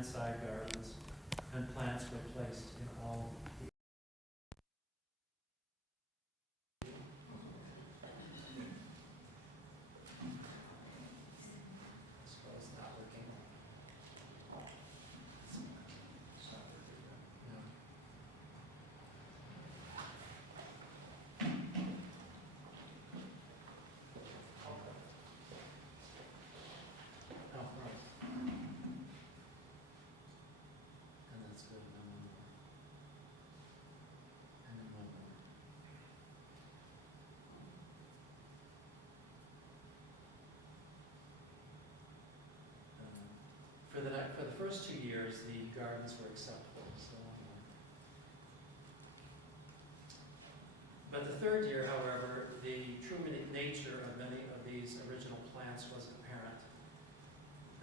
and side gardens, and plants were placed in all the not working. For the first 2 years, the gardens were acceptable. So, but the third year, however, the true nature of many of these original plants was apparent.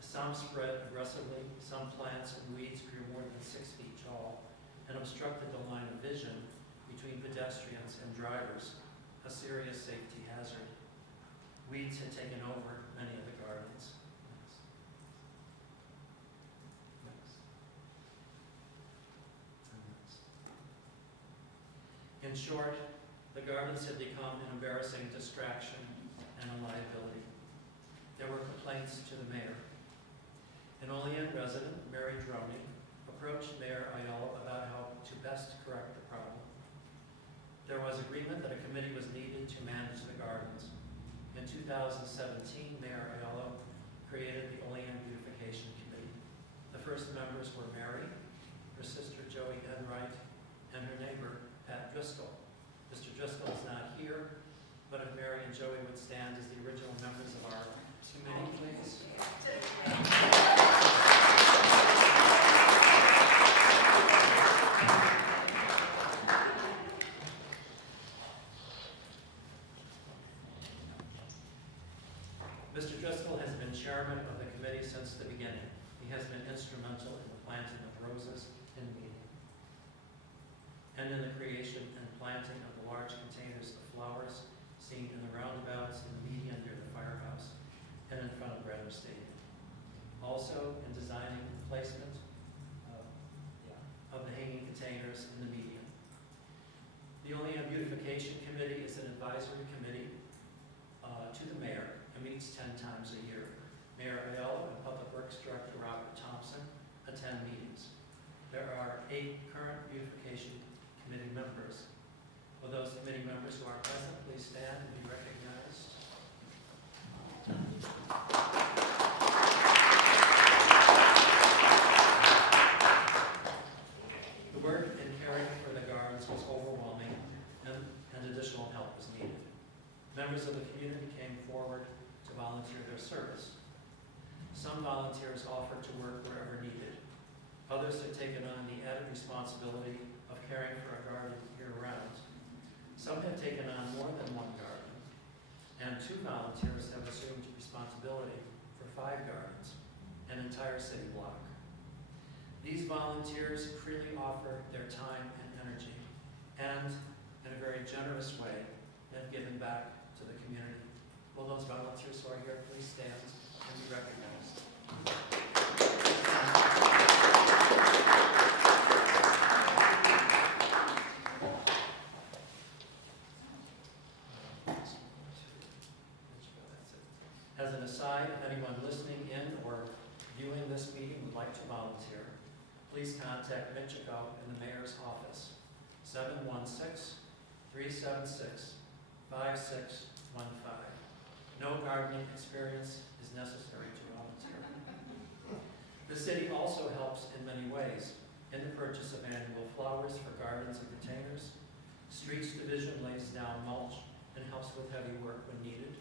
Some spread aggressively, some plants and weeds grew more than 6 feet tall and obstructed the line of vision between pedestrians and drivers, a serious safety hazard. Weeds had taken over many of the gardens. In short, the gardens had become an embarrassing distraction and a liability. There were complaints to the mayor. An Olean resident, Mary Droney, approached Mayor Ayala about how to best correct the problem. There was agreement that a committee was needed to manage the gardens. In 2017, Mayor Ayala created the Olean Beautification Committee. The first members were Mary, her sister Joey Enright, and her neighbor, Pat Driscoll. Mr. Driscoll is not here, but if Mary and Joey would stand as the original members of our committee, please. Mr. Driscoll has been chairman of the committee since the beginning. He has been instrumental in the planting of roses in the meeting, and in the creation and planting of the large containers of flowers seen in the roundabouts in the median near the firehouse and in front of Bradner Stadium. Also in designing the placement of the hanging containers in the median. The Olean Beautification Committee is an advisory committee to the mayor and meets 10 times a year. Mayor Ayala and Public Works Director Robert Thompson attend meetings. There are 8 current beautification committee members. Will those committee members who are present please stand and be recognized? The work in caring for the gardens was overwhelming and additional help was needed. Members of the community came forward to volunteer their service. Some volunteers offered to work wherever needed. Others had taken on the added responsibility of caring for a garden year-round. Some have taken on more than one garden, and 2 volunteers have assumed responsibility for 5 gardens, an entire city block. These volunteers freely offer their time and energy, and in a very generous way, have given back to the community. Will those volunteers who are here please stand and be recognized? As an aside, if anyone listening in or viewing this meeting would like to volunteer, please contact Michiko in the mayor's office, 716-376-5615. No gardening experience is necessary to volunteer. The city also helps in many ways in the purchase of annual flowers for gardens and containers. Streets Division lays down mulch and helps with heavy work when needed.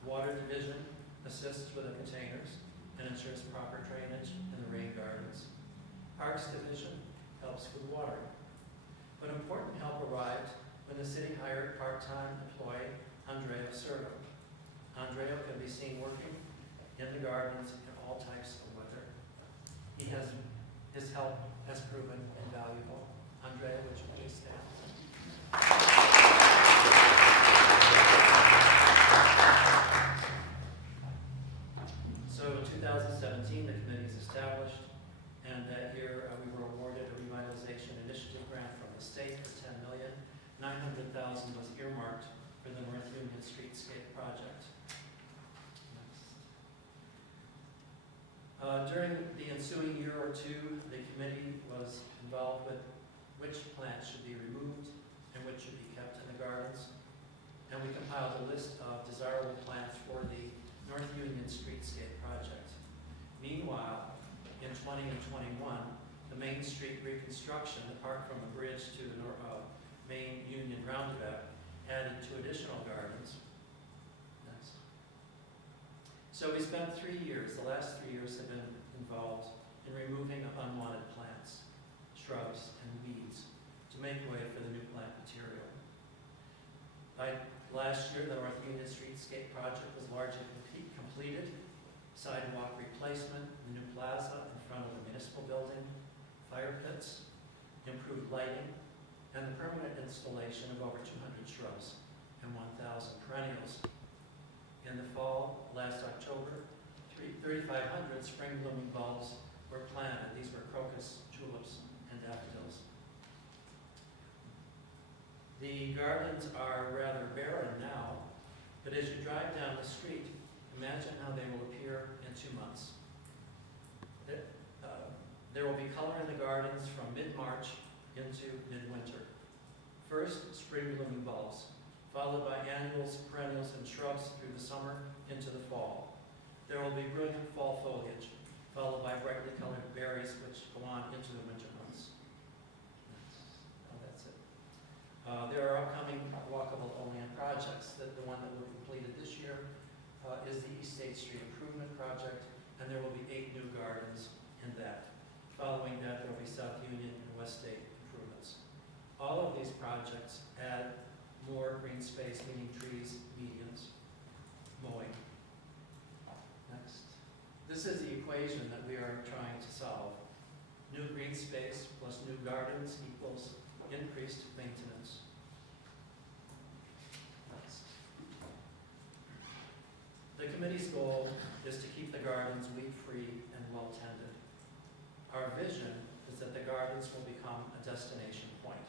Water Division assists with the containers and ensures proper drainage in the rain gardens. Parks Division helps with watering. But important help arrived when the city hired part-time employee Andrea Servo. Andrea can be seen working in the gardens in all types of weather. His help has proven invaluable. Andrea, would you please stand? So in 2017, the committee is established, and was earmarked for the North Union Streetscape project. During the ensuing year or two, the committee was involved with which plants should be removed and which should be kept in the gardens. And we compiled a list of desirable plants for the North Union Streetscape project. Meanwhile, in 20 and 21, the Main Street reconstruction, apart from the bridge to the Main Union roundabout, added 2 additional gardens. Next. So we spent 3 years, the last 3 years have been involved in removing unwanted plants, shrubs, and weeds to make way for the new plant material. By last year, the North Union Streetscape project was largely completed. Sidewalk replacement, the new plaza in front of the municipal building, fire pits, improved lighting, and the permanent installation of over 200 shrubs and 1,000 perennials. In the fall, last October, 3,500 spring blooming bulbs were planted. These were crocus, tulips, and daffodils. The gardens are rather barren now, but as you drive down the street, imagine how they will appear in 2 months. There will be color in the gardens from mid-March into midwinter. First, spring blooming bulbs, followed by annuals, perennials, and shrubs through the summer into the fall. There will be brilliant fall foliage, followed by brightly colored berries, which go on into the winter months. That's it. There are upcoming walkable Olean projects. The one that will be completed this year is the East State Street Improvement Project, and there will be 8 new gardens in that. Following that, there will be South Union and West State improvements. All of these projects add more green space, meaning trees, medians, mowing. Next. This is the equation that we are trying to solve. New green space plus new gardens equals increased maintenance. Next. The committee's goal is to keep the gardens weed-free and well-tended. Our vision is that the gardens will become a destination point.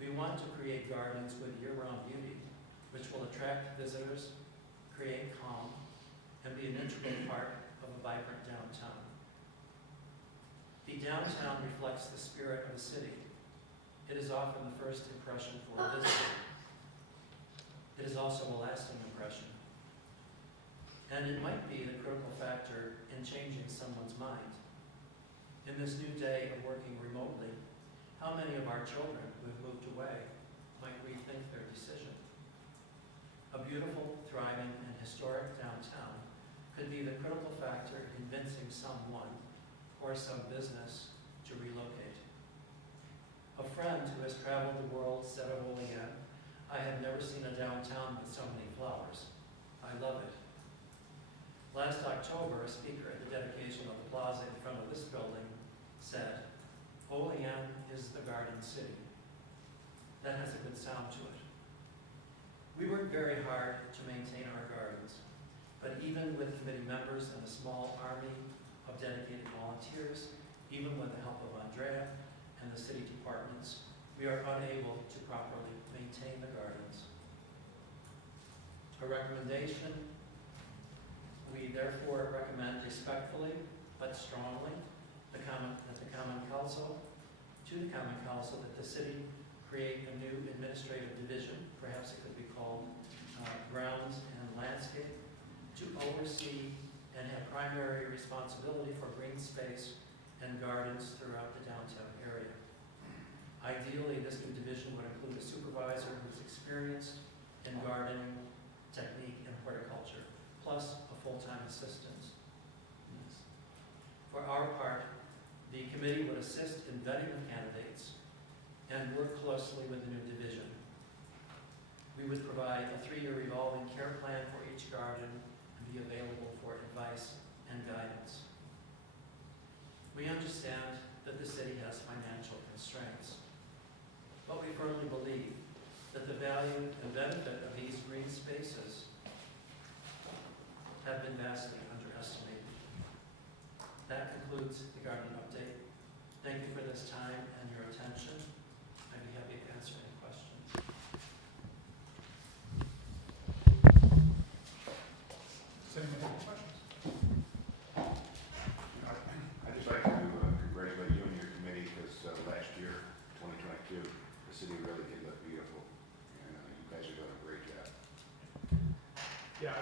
We want to create gardens with year-round beauty, which will attract visitors, create calm, and be an integral part of a vibrant downtown. The downtown reflects the spirit of the city. It is often the first impression for a visitor. It is also a lasting impression. And it might be the critical factor in changing someone's mind. In this new day of working remotely, how many of our children who have moved away might rethink their decision? A beautiful, thriving, and historic downtown could be the critical factor in convincing someone or some business to relocate. A friend who has traveled the world said of Olean, "I have never seen a downtown with so many flowers. I love it." Last October, a speaker at the dedication of the plaza in front of this building said, "Olean is the garden city." That has a good sound to it. We work very hard to maintain our gardens, but even with committee members and a small army of dedicated volunteers, even with the help of Andrea and the city departments, we are unable to properly maintain the gardens. A recommendation: we therefore recommend respectfully but strongly to the Common Council that the city create a new administrative division, perhaps it could be called Grounds and Landscape, to oversee and have primary responsibility for green space and gardens throughout the downtown area. Ideally, this new division would include a supervisor who's experienced in gardening, technique, and horticulture, plus a full-time assistant. For our part, the committee would assist in vetting the candidates and work closely with the new division. We would provide a 3-year revolving care plan for each garden and be available for advice and guidance. We understand that the city has financial constraints, but we firmly believe that the value and benefit of these green spaces have been vastly underestimated. That concludes the garden update. Thank you for this time and your attention. I'd be happy to answer any questions.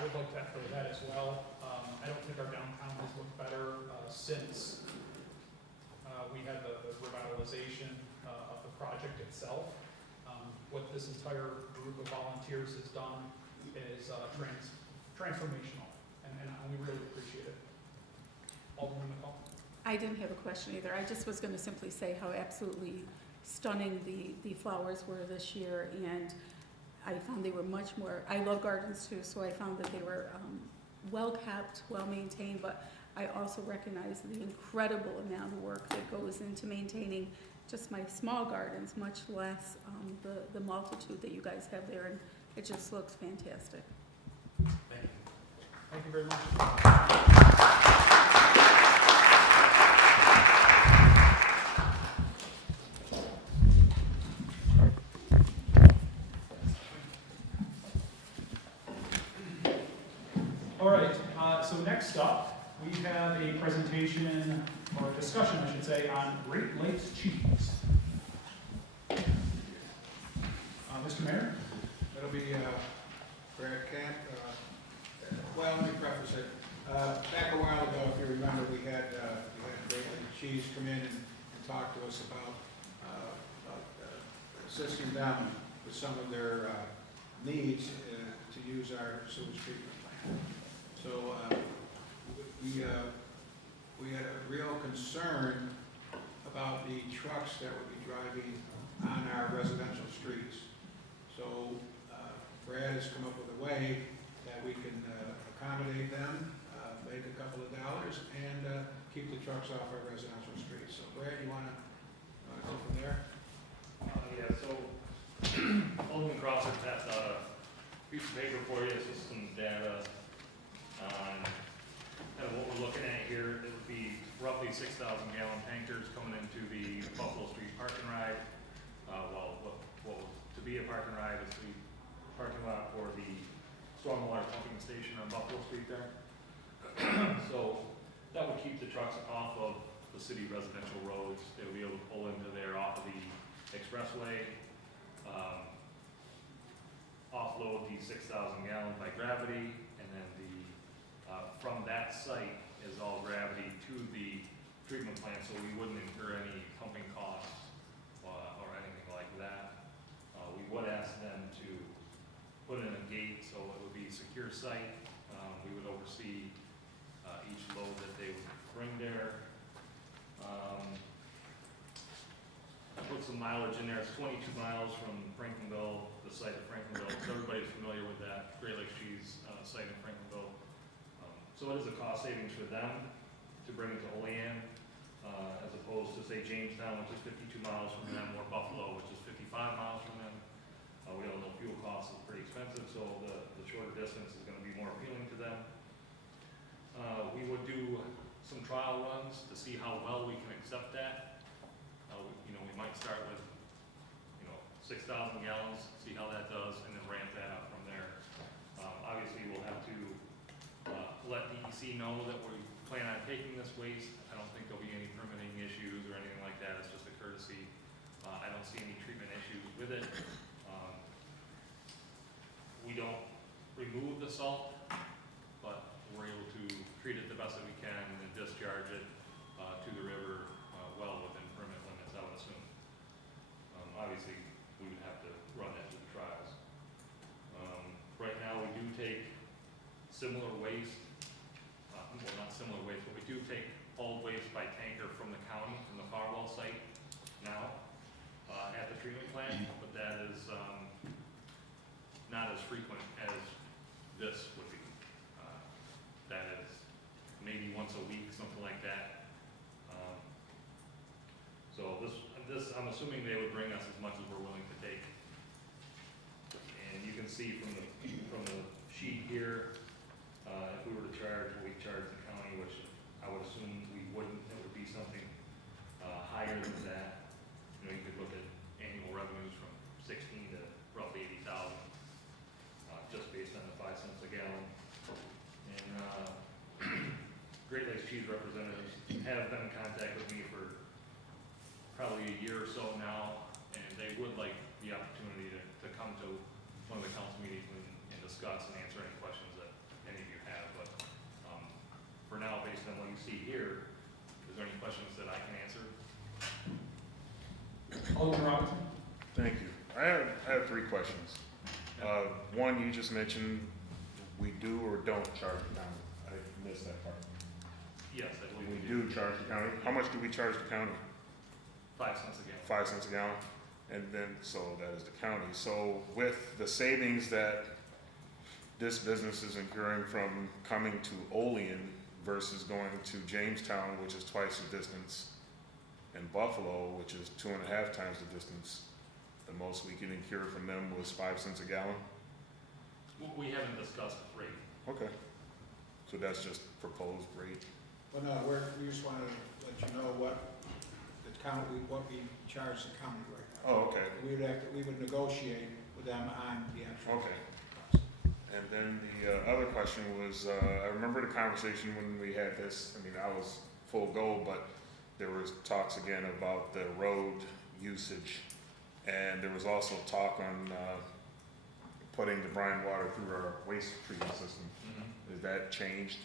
would like to echo that as well. I don't think our downtown has looked better since we had the revitalization of the project itself. What this entire group of volunteers has done is transformational, and we really appreciate it. Alderman McCall? I didn't have a question either. I just was going to simply say how absolutely stunning the flowers were this year, and I found they were much more, I love gardens too, so I found that they were well kept, well maintained, but I also recognize the incredible amount of work that goes into maintaining just my small gardens, much less the multitude that you guys have there, and it just looks fantastic. Thank you. Thank you very much. All right, so next up, we have a presentation, or a discussion, I should say, on Great Lakes cheese. Mr. Mayor? That'll be Brad Camp. Well, let me preface it. Back a while ago, if you remember, we had Great Lakes Cheese come in and talk to us about assisting them with some of their needs to use our sewage treatment plant. So we had a real concern about the trucks that would be driving on our residential streets. So Brad has come up with a way that we can accommodate them, make a couple of dollars, and keep the trucks off our residential streets. So Brad, you want to go from there? Yeah, so Alderman Crawford passed out a piece of paper for you, so some data on kind of what we're looking at here. It would be roughly 6,000 gallon tankers coming into the Buffalo Street parking ride. Well, what was to be a parking ride is the parking lot for the stormwater pumping station on Buffalo Street there. So that would keep the trucks off of the city residential roads. They would be able to pull into there off of the expressway, offload the 6,000 gallons by gravity, and then from that site is all gravity to the treatment plant, so we wouldn't incur any pumping costs or anything like that. We would ask them to put in a gate, so it would be a secure site. We would oversee each load that they would bring there. I put some mileage in there. It's 22 miles from Franklinville, the site of Franklinville. So everybody's familiar with that Great Lakes Cheese site in Franklinville. So it is a cost savings for them to bring it to Olean, as opposed to say Jamestown, which is 52 miles from them, or Buffalo, which is 55 miles from them. We all know fuel costs is pretty expensive, so the shorter distance is going to be more appealing to them. We would do some trial runs to see how well we can accept that. We might start with 6,000 gallons, see how that does, and then ramp that up from there. Obviously, we'll have to let DEC know that we plan on taking this waste. I don't think there'll be any permitting issues or anything like that. It's just a courtesy. I don't see any treatment issues with it. We don't remove the salt, but we're able to treat it the best that we can and then discharge it to the river well within permit limits, I would assume. Obviously, we would have to run that through the trials. Right now, we do take similar waste, well, not similar waste, but we do take hauled waste by tanker from the county, from the Farwell site now at the treatment plant, but that is not as frequent as this would be. That is maybe once a week, something like that. So this, I'm assuming they would bring us as much as we're willing to take. And you can see from the sheet here, if we were to charge what we charge the county, which I would assume we wouldn't, it would be something higher than that. You could look at annual revenues from 16 to roughly 80,000, just based on the 5 cents a gallon. And Great Lakes Cheese representatives have been in contact with me for probably a year or so now, and they would like the opportunity to come to one of the council meetings and discuss and answer any questions that now, based on what you see here, is there any questions that I can answer? Alderman Robinson? Thank you. I have three questions. One, you just mentioned we do or don't charge the county. I missed that part. Yes, I We believe we do charge the county. How much do we charge the county? 5 cents a gallon. 5 cents a gallon? And then, so that is the county. So with the savings that this business is incurring from coming to Olean versus going to Jamestown, which is twice the distance, and Buffalo, which is 2.5 times the distance, the most we can incur from them was 5 cents a gallon? We haven't discussed rate. Okay. So that's just proposed rate? Well, no, we just wanted to let you know what what we charge the county right now. Oh, okay. We would negotiate with them on the actual. Okay. And then the other question was, I remember the conversation when we had this, I mean, I was full go, but there was talks again about the road usage. And there was also talk on putting the brine water through our waste treatment system. Mm-hmm. Is that changed?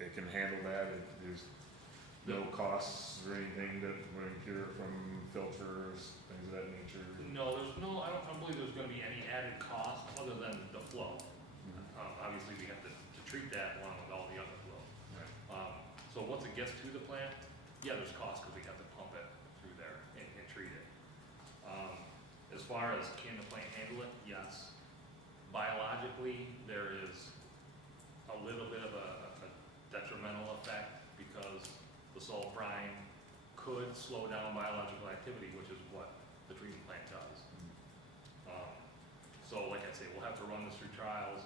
It can handle that? There's no costs or anything that would incur from filters, things of that nature? No, I don't believe there's gonna be any added cost other than the flow. Obviously, we have to treat that along with all the other flow. Right. So once it gets to the plant, yeah, there's cost because we have to pump it through there and treat it. As far as can the plant handle it, yes. Biologically, there is a little bit of a detrimental effect because the salt brine could slow down biological activity, which is what the treatment plant does. So like I say, we'll have to run this through trials.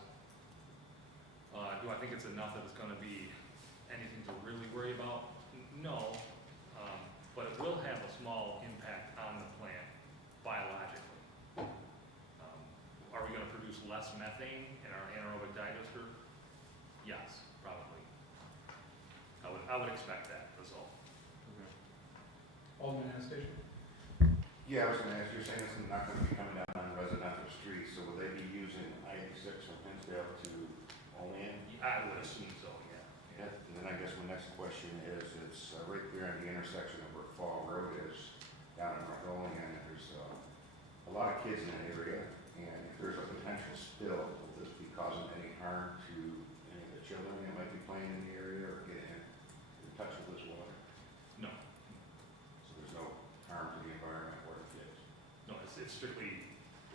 Do I think it's enough that it's gonna be anything to really worry about? No, but it will have a small impact on the plant biologically. Are we gonna produce less methane in our anaerobic digester? Yes, probably. I would expect that result. Alderman Anastasia? Yeah, I was gonna ask, you're saying this is not gonna be coming down on residential streets, so will they be using I-86 from Hinsdale to Olean? I would assume so, yeah. Yeah. And then I guess my next question is, it's right there at the intersection of where Fall Road is, down in North Olean, and there's a lot of kids in that area, and if there's a potential spill, will this be causing any harm to any of the children that might be playing in the area or getting in touch with this water? No, So there's no harm to the environment or the kids? no, it's strictly,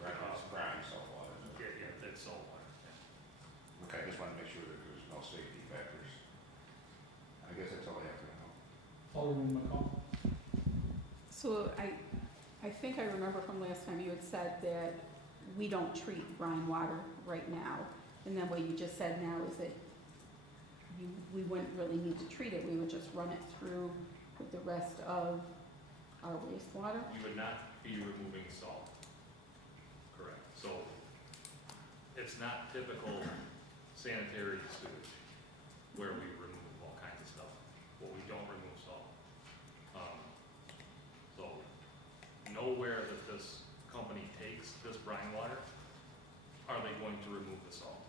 Right, it's brine salt water. yeah, it's salt water. Yeah. Okay, I just want to make sure that there's no safety factors. I guess that's all I have for now. Alderman McCall? So I think I remember from last time you had said that we don't treat brine water right now. And then what you just said now is that we wouldn't really need to treat it, we would just run it through with the rest of our wastewater? You would not be removing salt. Correct. So it's not typical sanitary sewage where we remove all kinds of stuff. Well, we don't remove salt. So nowhere that this company takes this brine water are they going to remove the salt.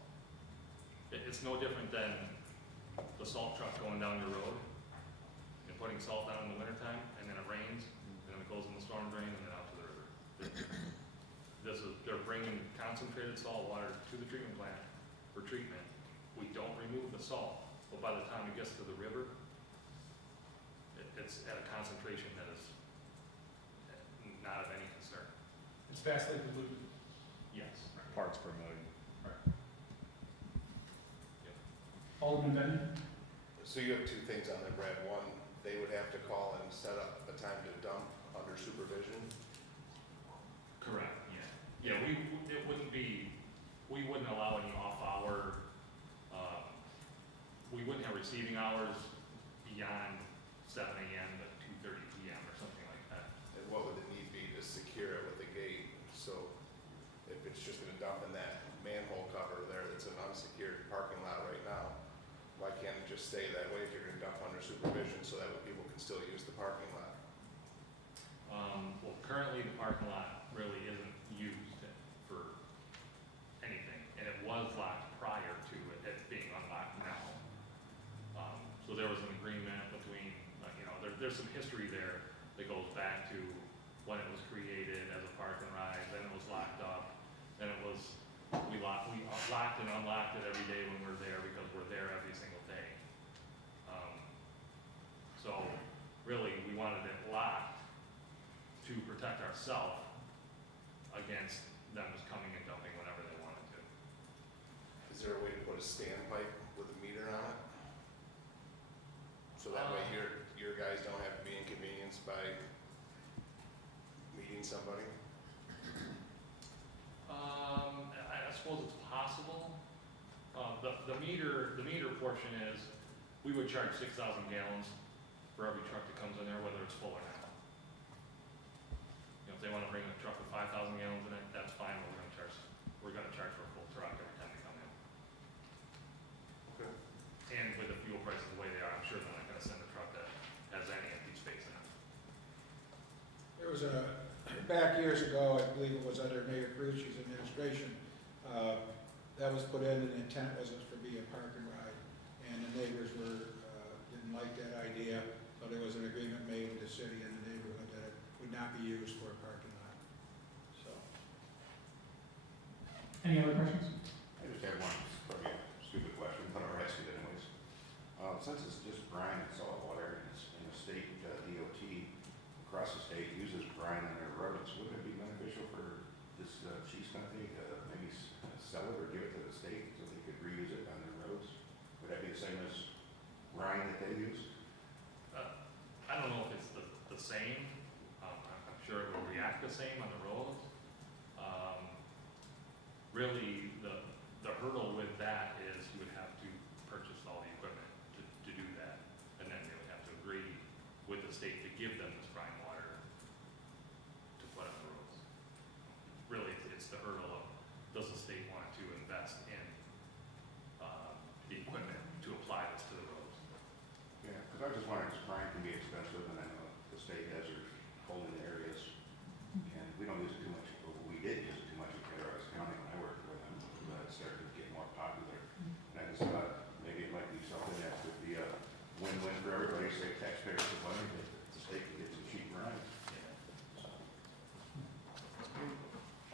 It's no different than the salt truck going down your road and putting salt down in the wintertime, and then it rains, and then it goes in the storm drain and then out to the river. They're bringing concentrated salt water to the treatment plant for treatment. We don't remove the salt, but by the time it gets to the river, it's at a concentration that is not of any concern. It's vastly diluted. Yes. Parts per million. Alderman Benyon? So you have two things on there, Brad. One, they would have to call and set up a time to dump under supervision. Correct, yeah. Yeah, it wouldn't be, we wouldn't allow any off-hour, we wouldn't have receiving hours beyond 7 AM to 2:30 PM or something like that. And what would the need be to secure it with a gate? So if it's just gonna dump in that manhole cover there that's an unsecured parking lot right now, why can't it just stay that way if you're gonna dump under supervision so that way people can still use the parking lot? Well, currently the parking lot really isn't used for anything, and it was locked prior to it being unlocked now. there's some history there that goes back to when it was created as a park and ride, then it was locked up, then it was, we locked and unlocked it every day when we're there because we're there every single day. So really, we wanted it locked to protect ourselves against them just coming and dumping whenever they wanted to. Is there a way to put a standpipe with a meter on it? So that way your guys don't have to be inconvenienced by meeting somebody? I suppose it's possible. The meter portion is, we would charge 6,000 gallons for every truck that comes in there, whether it's full or not. You know, if they wanna bring a truck with 5,000 gallons in it, that's fine, but we're gonna charge for a full truck every time they come in. Okay. And with the fuel prices the way they are, I'm sure they're not gonna send a truck that has any empty space in it. There was back years ago, I believe it was under Mayor Carucci's administration, that was put in, and the intent wasn't for be a park and ride. And the neighbors didn't like that idea, so there was an agreement made with the city and the neighborhood that it would not be used for a parking lot. So, Any other questions? I just have one, probably a stupid question, but I'll ask it anyways. Since it's just brine and salt water, and it's in the state DOT, across the state uses brine on their roads, wouldn't it be beneficial for this cheese company to maybe sell it or give it to the state so they could reuse it on their roads? Would that be the same as brine that they use? I don't know if it's the same. I'm sure it will react the same on the roads. Really, the hurdle with that is you would have to purchase all the equipment to do that. And then they would have to agree with the state to give them this brine water to put on the roads. Really, it's the hurdle of, does the state want to invest in the equipment to apply this to the roads? Yeah, because I was just wondering, 'cause brine can be expensive, and I know the state has their holding areas, and we don't use it too much, but we did use it too much in Colorado County when I worked for them. It started to get more popular, and I just thought maybe it might be something that would be a win-win for everybody, save taxpayers some money, but the state can get some cheap brine.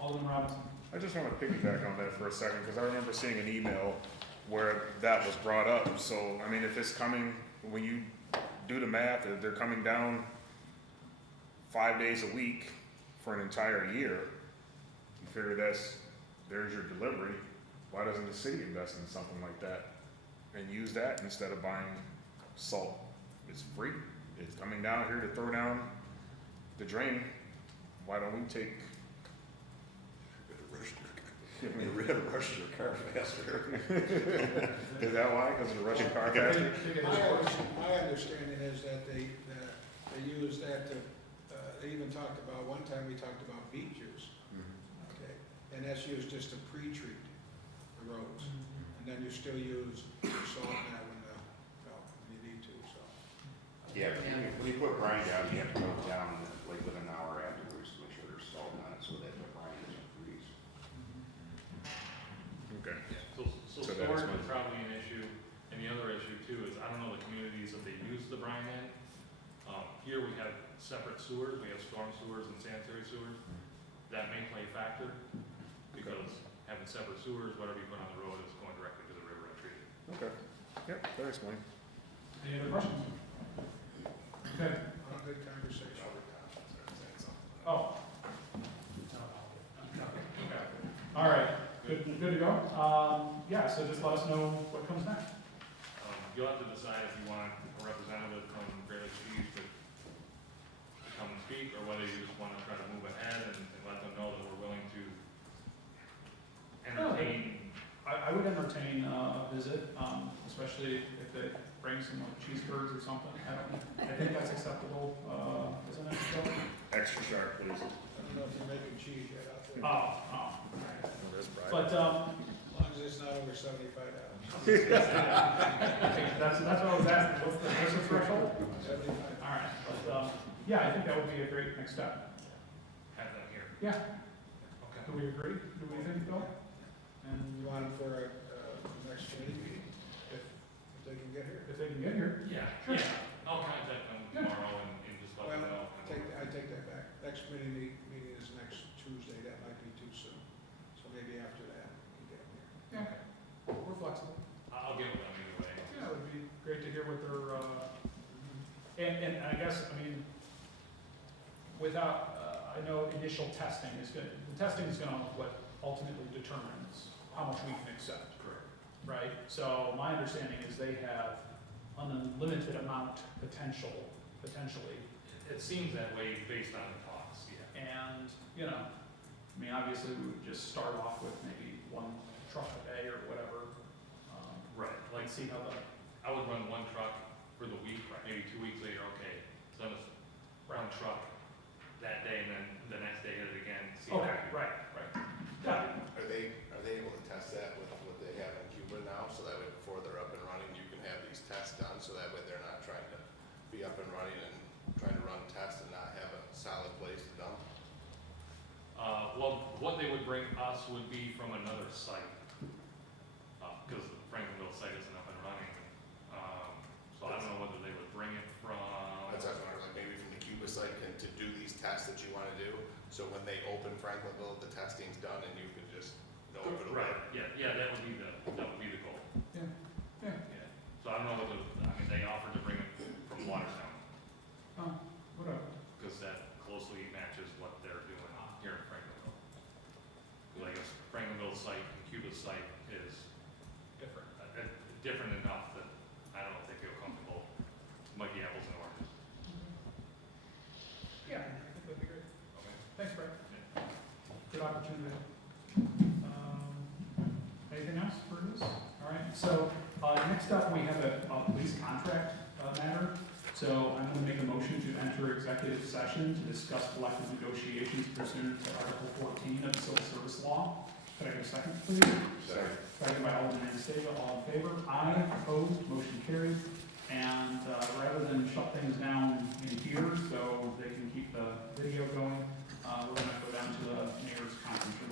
Alderman Robinson. I just want to piggyback on that for a second, because I remember seeing an email where that was brought up. So, I mean, if it's coming, when you do the math, if they're coming down 5 days a week for an entire year, you figure there's your delivery. Why doesn't the city invest in something like that and use that instead of buying salt? It's free. It's coming down here to throw down the drain. Why don't we take? You rid of rushes your car faster. Is that why? Because of the rushing car faster? my understanding is that they use that to, they even talked about, one time we talked about beet juice. Okay, and that's used just to pre-treat the roads. And then you still use salt now when you need to, so. Yeah, but when you put brine down, you have to go down like within an hour afterwards to make sure there's salt on it, so that the brine doesn't freeze. Okay. So So that storage is is probably an issue, and the other issue too is, I don't know the communities that they use the brine in. Here we have separate sewers, we have storm sewers and sanitary sewers. That may play a factor, because having separate sewers, whatever you put on the road is going directly to the river and treated. Okay. Yep, that explains. Any other questions? Okay. Good conversation. Oh. Okay. All right. Good to go. Yeah, so just let us know what comes next. You'll have to decide if you want a representative from Great Lakes Cheese to come and speak, or whether you just want to try to move ahead and let them know that we're willing to entertain. I would entertain a visit, especially if it brings some like cheeseburgers or something. I think that's acceptable, isn't it? Phil? Extra sharp, please. I don't know if you're making cheese yet out there. Oh. That's private. But, As long as it's not over $75. that's what I was asking, what's the threshold? 75. All right, but, yeah, I think that would be a great next step. Have them here. Yeah, Okay. do we agree? Do we think, Bill? And You want them for next committee meeting, if they can get here? if they can get here. Yeah, Sure. yeah. I'll contact them tomorrow and next meeting is next Tuesday, that might be too soon. So maybe after that, we can get them here. Yeah, okay. We're flexible. I'll get with them anyway. Yeah, it would be great to hear what they're, and I guess, I mean, without, I know initial testing is good, the testing is gonna what ultimately determines how much we can accept. Correct. Right? So my understanding is they have an unlimited amount potentially. It seems that way based on the talks, yeah. And, you know, I mean, obviously we would just start off with maybe one truck a day or whatever. Right, like, See how the, I would run one truck for the week, maybe 2 weeks later, okay, so then it's one truck that day, and then the next day hit it again, see how okay, it- right. Yeah. Are they able to test that with what they have in Cuba now, so that way before they're up and running, you can have these tests done, so that way they're not trying to be up and running and trying to run tests and not have a solid place to dump? Well, what they would bring us would be from another site, because the Franklinville site isn't up and running. So I don't know whether they would bring it from. That's what I was wondering, like maybe from the Cuba site to do these tests that you wanna do, so when they open Franklinville, the testing's done and you can just know if it'll Right, work. yeah, that would be the goal. Yeah. Yeah. So I don't know whether, I mean, they offered to bring it from Watertown, Whatever. because that closely matches what they're doing here in Franklinville. 'Cause I guess Franklinville site and Cuba's site is Different. different enough that I don't think feel comfortable. Might be apples and oranges. Yeah, I think that'd be great. Okay. Thanks, Brett. Good opportunity. Anything else for this? All right, so, next up, we have a police contract, matter. So I'm gonna make a motion to enter executive session to discuss collective negotiations pursuant to Article 14 of the Civil Service Law. Could I get a second, please? Second. Second by Alderman Anastasia, all in favor? Aye, opposed, motion carried. And, rather than shut things down in here so they can keep the video going, we're gonna go down to the mayor's conference room.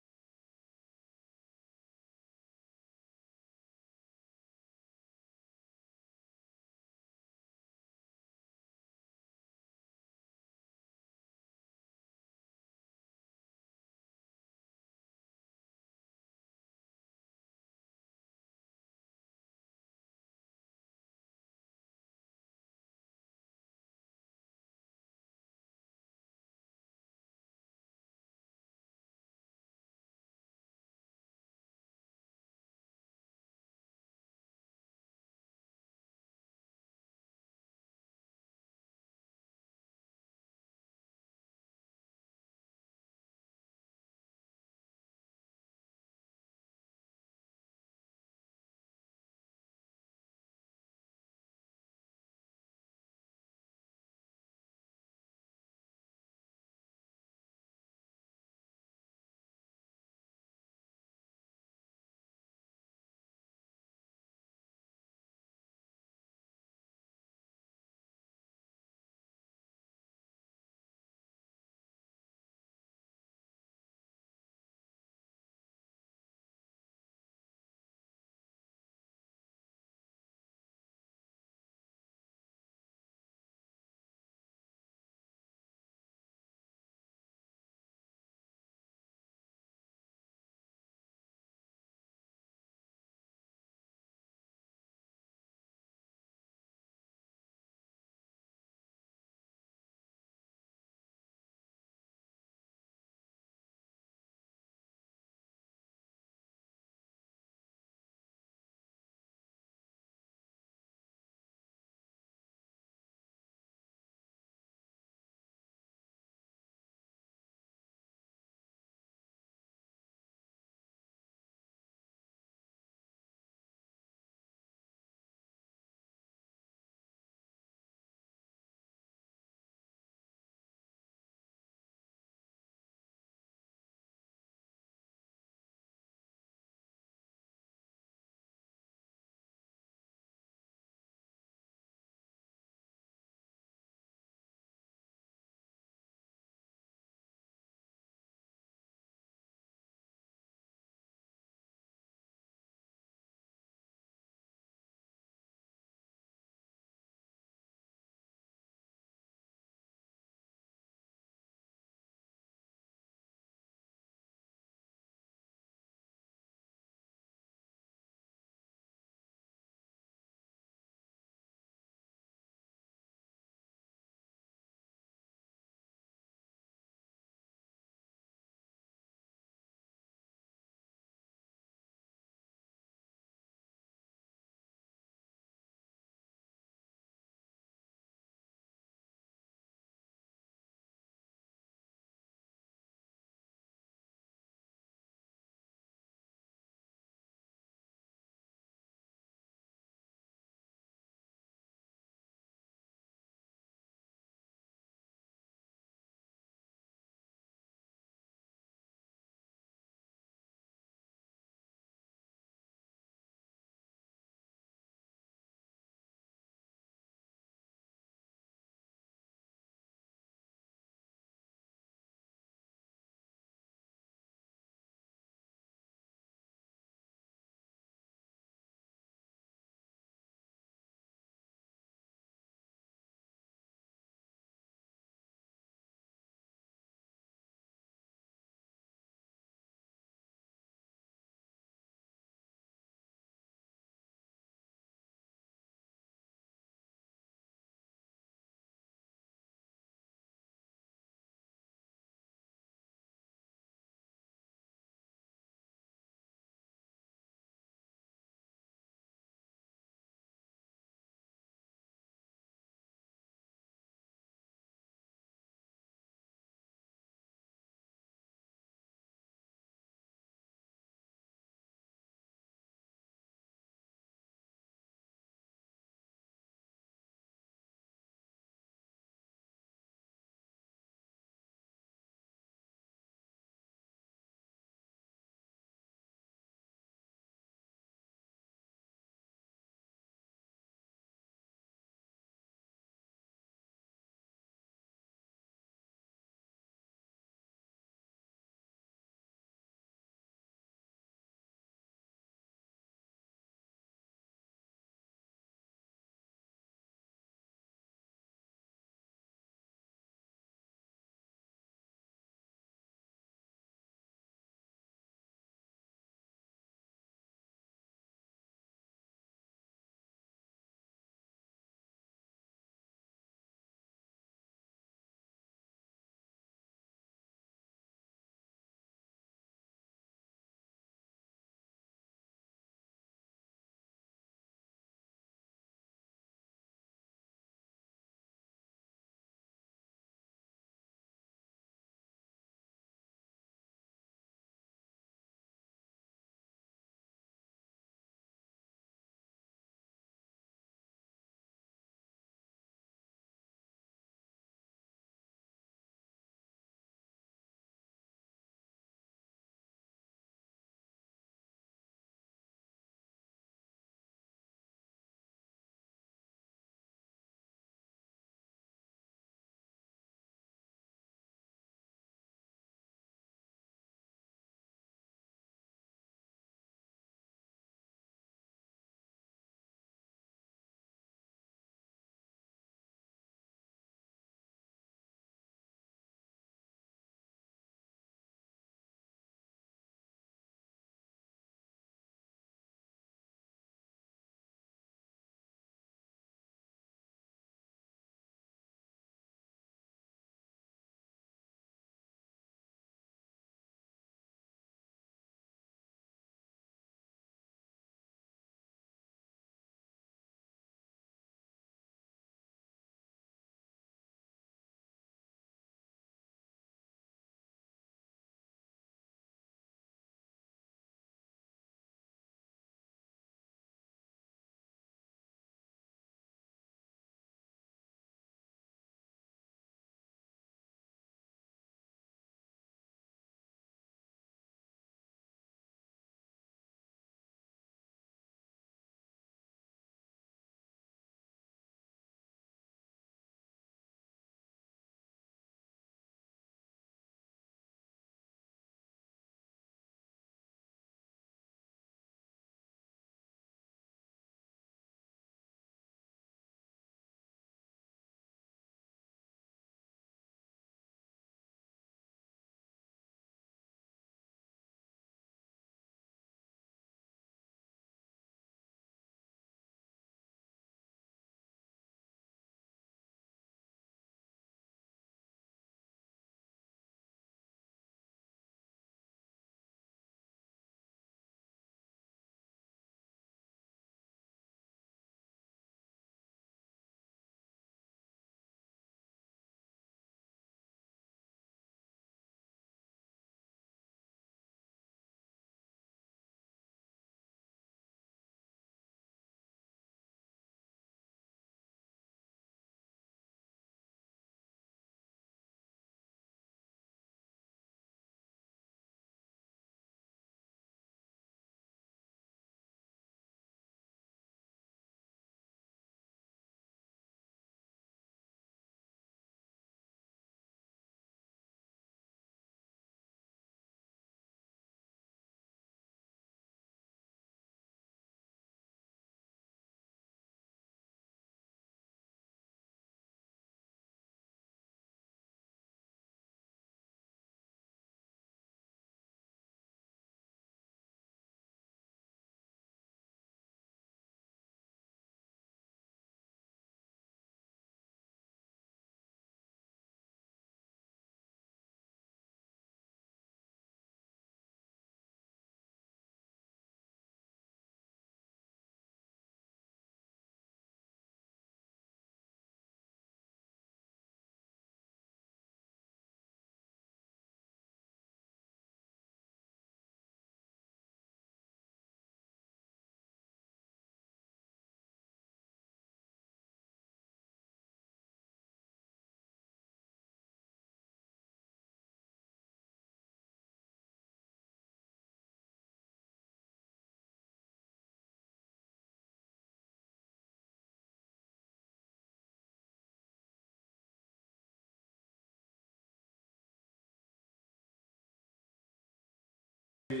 That's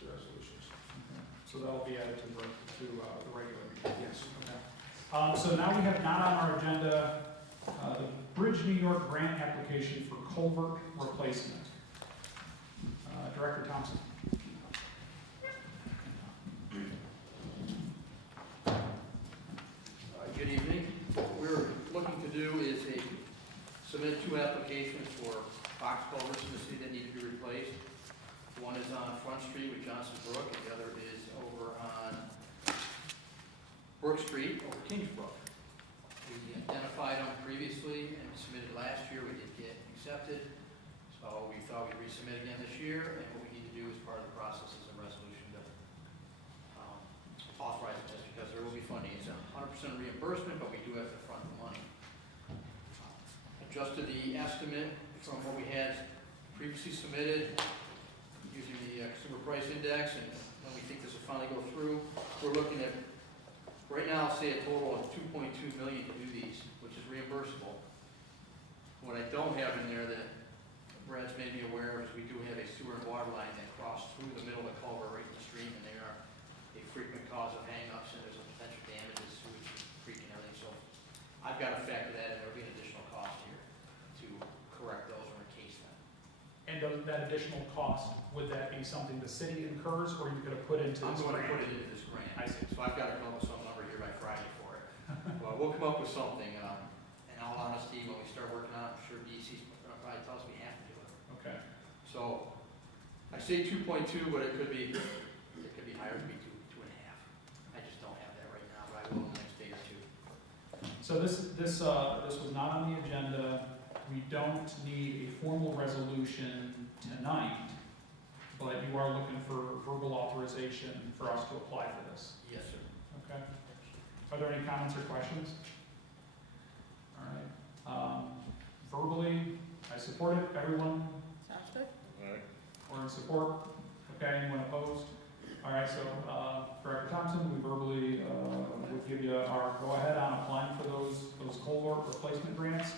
the resolutions. So that'll be added to the regular meeting. Yes. Okay. So now we have not on our agenda, the Bridge New York grant application for culvert replacement. Director Thompson. Good evening. What we're looking to do is submit 2 applications for box culverts in the city that need to be replaced. One is on Front Street with Johnson Brook, and the other is over on Brook Street over Kingsbrook. We identified them previously and submitted last year. We did get accepted, so we thought we'd resubmit again this year. And what we need to do as part of the process is a resolution to authorize this, because there will be funding. It's 100% reimbursement, but we do have to front the money. Adjusted the estimate from what we had previously submitted using the consumer price index, and when we think this will finally go through, we're looking at, right now, say a total of $2.2 million to do these, which is reimbursable. What I don't have in there that Brad's made me aware of is we do have a sewer and water line that cross through the middle of the culvert right in the stream, and they are a frequent cause of hang-ups, and there's a potential damage to sewage creek and everything. So I've got to factor that in. There'll be an additional cost here to correct those or encase them. And that additional cost, would that be something the city incurs, or you could have put into I'm this going to grant? put it into this grant. I see. So I've got to come up with some number here by Friday for it. Well, we'll come up with something. In all honesty, when we start working on it, I'm sure DC's probably tells me we have to do it. Okay. So I say 2.2, but it could be higher, it could be 2.5. I just don't have that right now, but I will in the next day or 2. So this was not on the agenda. We don't need a formal resolution tonight, but you are looking for verbal authorization for us to apply for this. Yes, sir. Okay. Are there any comments or questions? All right. Verbally, I support it. Everyone, Sounds good. All right. or in support? Okay, anyone opposed? All right, so, Director Thompson, we verbally, would give you our go-ahead on applying for those culvert replacement grants.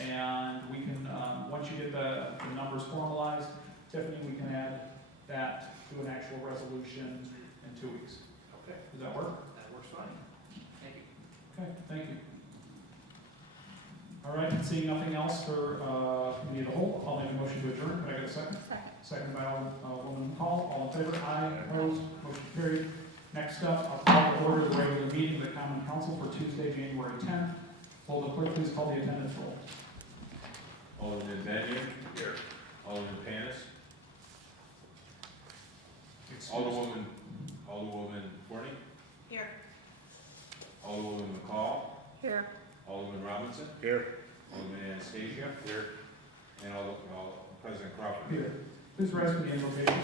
And we can, once you get the numbers formalized, Tiffany, we can add that to an actual resolution in 2 weeks. Okay, Does that work? that works fine. Thank you. Okay, thank you. All right, seeing nothing else for, committee of the whole, I'll make a motion to adjourn. Could I get a second? Second. Second by Alderman McCall. All in favor? Aye. Opposed? Motion carried. Next up, I'll call to order the regular meeting of the Common Council for Tuesday, January 10th. Will the clerk please call the attendance roll? Alderman Benyon. Here. Alderman Panis. Alderwoman Forney. Here. Alderwoman McCall. Here. Alderman Robinson. Here. Alderman Anastasia. Here. And President Crawford. Here. Please rise for the invocation.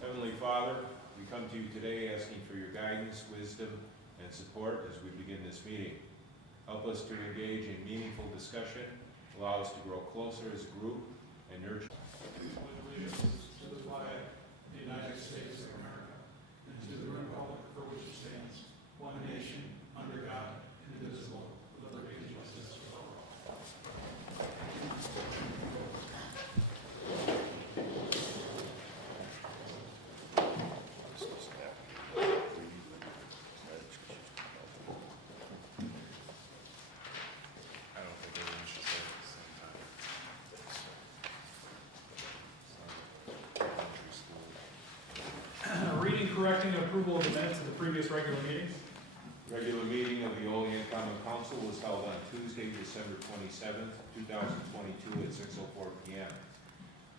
Heavenly Father, we come to you today asking for your guidance, wisdom, and support as we begin this meeting. Help us to engage in meaningful discussion, allow us to grow closer as a group, and nurture. Allegiance to the flag of the United States of America, and to the republic for which it stands, one nation, under God, indivisible, with liberty and justice for all. I don't think everyone should say it at the same time. Reading, correcting, and approval of the minutes of the previous regular meeting. Regular meeting of the Olean Common Council was held on Tuesday, December 27th, 2022 at 6:04 p.m.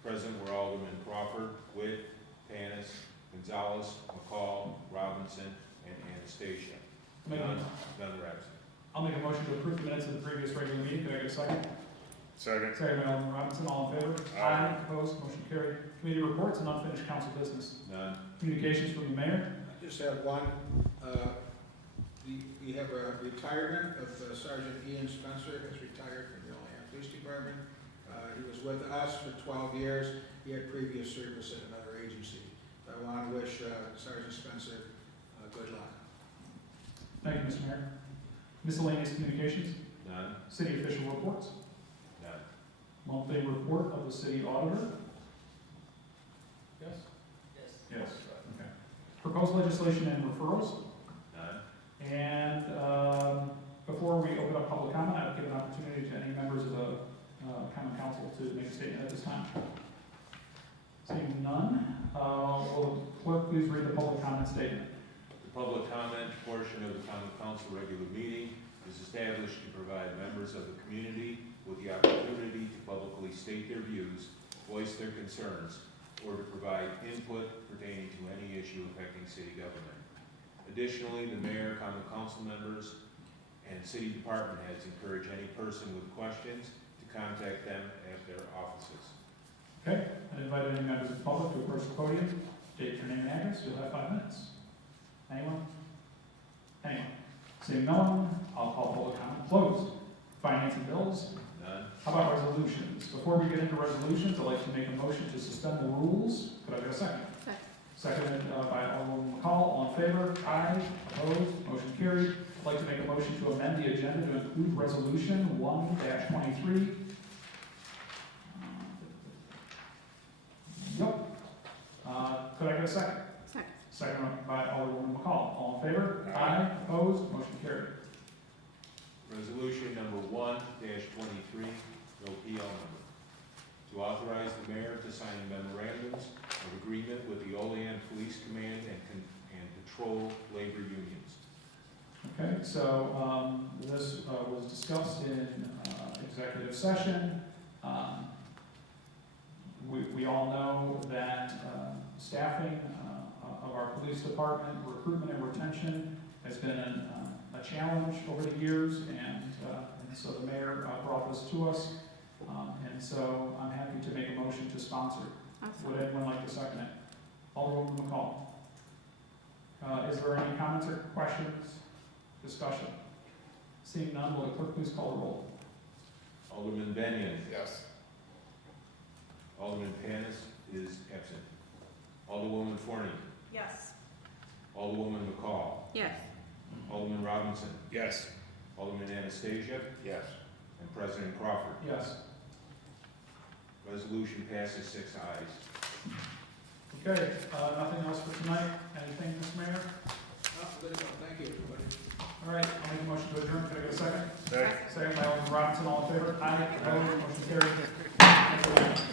Present were Alderman Crawford, Witt, Panis, Gonzalez, McCall, Robinson, and Anastasia. None were absent. I'll make a motion to approve the minutes of the previous regular meeting. Could I get a second? Second. Second by Alderman Robinson. All in favor? Aye. Opposed? Motion carried. Committee reports and unfinished council business. None. Communications from the mayor. I just have one. We have a retirement of Sergeant Ian Spencer, has retired from the Olean Police Department. He was with us for 12 years. He had previous service at another agency. I want to wish Sergeant Spencer good luck. Thank you, Mr. Mayor. Miscellaneous communications, None? city official reports, None. monthly report of the city auditor. Yes? Yes. Okay. Proposed legislation and referrals. None? And before we open up public comment, I would give an opportunity to any members of the common council to make a statement at this time. Seeing none, will the clerk please read the public comment statement? The public comment portion of the common council regular meeting is established to provide members of the community with the opportunity to publicly state their views, voice their concerns, or to provide input pertaining to any issue affecting city government. Additionally, the mayor, common council members, and city department heads encourage any person with questions to contact them at their offices. Okay, I invite any members of the public to approach the podium, state your name and address, you'll have 5 minutes. Anyone? Anyone? Seeing no one, I'll call public comment closed. Finance and bills. None? How about resolutions? Before we get into resolutions, I'd like to make a motion to suspend the rules. Could I get a second? Second. Seconded by Alderwoman McCall. All in favor? Aye. Opposed? Motion carried. I'd like to make a motion to amend the agenda to include resolution 1-23. Yep. Could I get a second? Second. Seconded by Alderwoman McCall. All in favor? Aye. Opposed? Motion carried. Resolution number 1-23, no PL number. To authorize the mayor to sign memorandums of agreement with the Olean Police Command and Patrol Labor Unions. Okay, so this was discussed in executive session. We all know that staffing of our police department, recruitment and retention has been a challenge over the years, and so the mayor brought this to us, and so I'm happy to make a motion to sponsor. Awesome. Would anyone like to second it? Alderwoman McCall. Is there any comments or questions, discussion? Seeing none, will the clerk please call the roll? Alderman Benyon. Yes. Alderman Panis is absent. Alderwoman Forney. Yes. Alderwoman McCall. Yes. Alderman Robinson. Yes. Alderman Anastasia. Yes. And President Crawford. Yes. Resolution passes 6 ayes. Okay, nothing else for tonight? Anything, Mr. Mayor? Thank you, everybody. All right, I'll make a motion to adjourn. Can I get a second? Second. Second by Alderman Robinson, all in favor? Aye. Opposed? Motion carried. Thank you.